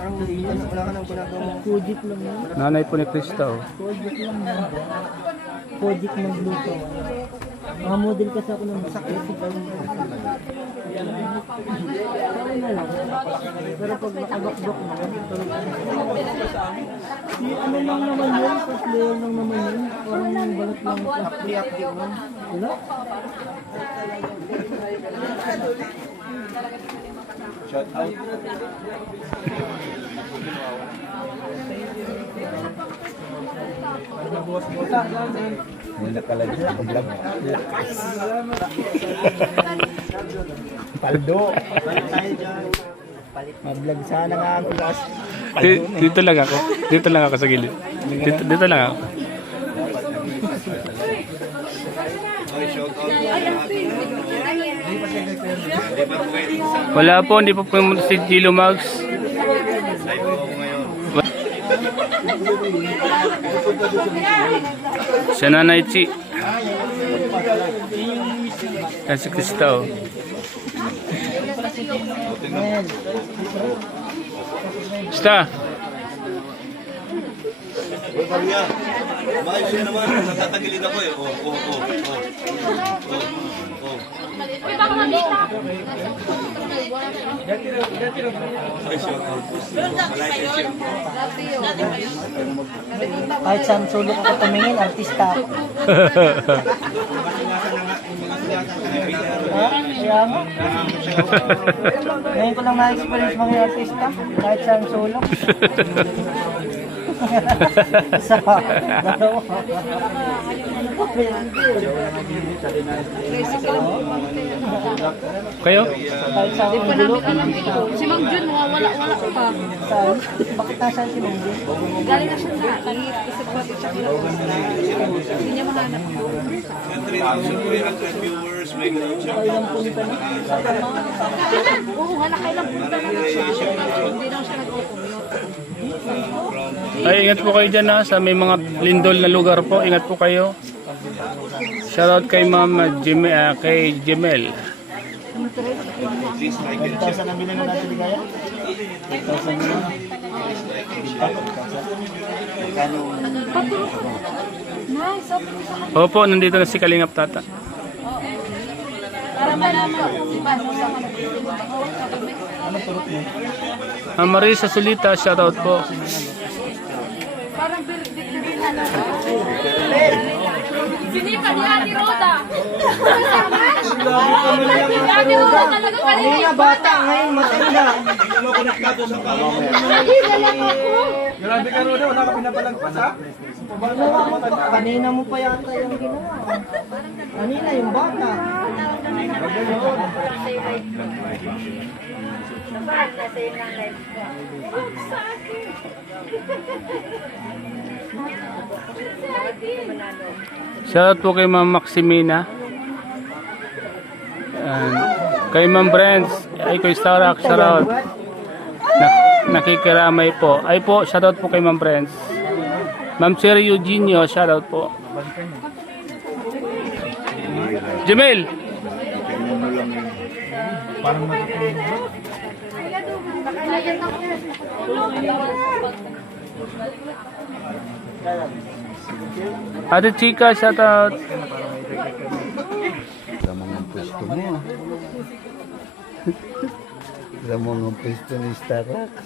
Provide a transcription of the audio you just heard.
Parang wala ka nang ginagawa. Kojik lang yan. Nanay po ni Krista, oh. Kojik lang yan. Kojik ng Bluto. Mga model kasi ako ng sakit. Sabi na lang. Pero pag nakabakbak na, ano lang naman yun, first layer lang naman yun. Parang balat lang. Pre-update mo. Wala? Shout out. Wala pala dyan ako vlog. Paldo. Mag-vlog sana nga ako guys. Dito lang ako. Dito lang ako sa gilid. Dito lang ako. Wala po, hindi po pumunta si Gilo Mags. Siya Nanay Chi. Yan si Krista, oh. Krista. Maayos yan naman, nagtatagilid ako eh. Uy, baka mamita. Kahit saan sulok ako tumingin, artista ako. Ha? Kaya mo? Ngayon ko lang na-experience mga artista. Kahit saan sulok. Isa pa. Dalawa. Kayo? Kahit saan sulok. Si Mang Jun, wala pa. Saan? Bakit nasaan si Munggi? Galing na siya sa Eat. Kasi pati siya kinapos. Hindi niya mahanap. 3,300 viewers, may ganun siya. Ilang punta na? Oo, kailang punta na lang siya. Hindi lang siya nag-commute. Ay, ingat po kayo dyan, ha, sa may mga lindol na lugar po. Ingat po kayo. Shoutout kay Ma'am kay Jemel. 1,000 ang bilhin na natin ligaya? 1,000 na. Nice. Opo, nandito na si Kalingap Tata. Para malaman kung iba sa Ano turot mo? Marisa Solita, shoutout po. parang birthday na rin ano. Sinipa ni Ate Roda. Si Ate Roda talaga kanina. Kanina bata, ngayon matanda. Grabe ka Roda, wala ka pinapalagpas ha? Kanina mo pa yata yung ginawa. Kanina yung bata. Shoutout po kay Ma'am Maximina. And kay Ma'am Brents, ay kay Starak, shoutout. Nakikiramay po. Ay po, shoutout po kay Ma'am Brents. Ma'am Sherry Eugenio, shoutout po. Jamel! Ate Chica, shoutout. Sa mga pwesto mo. Sa mga pwesto ni Starbucks.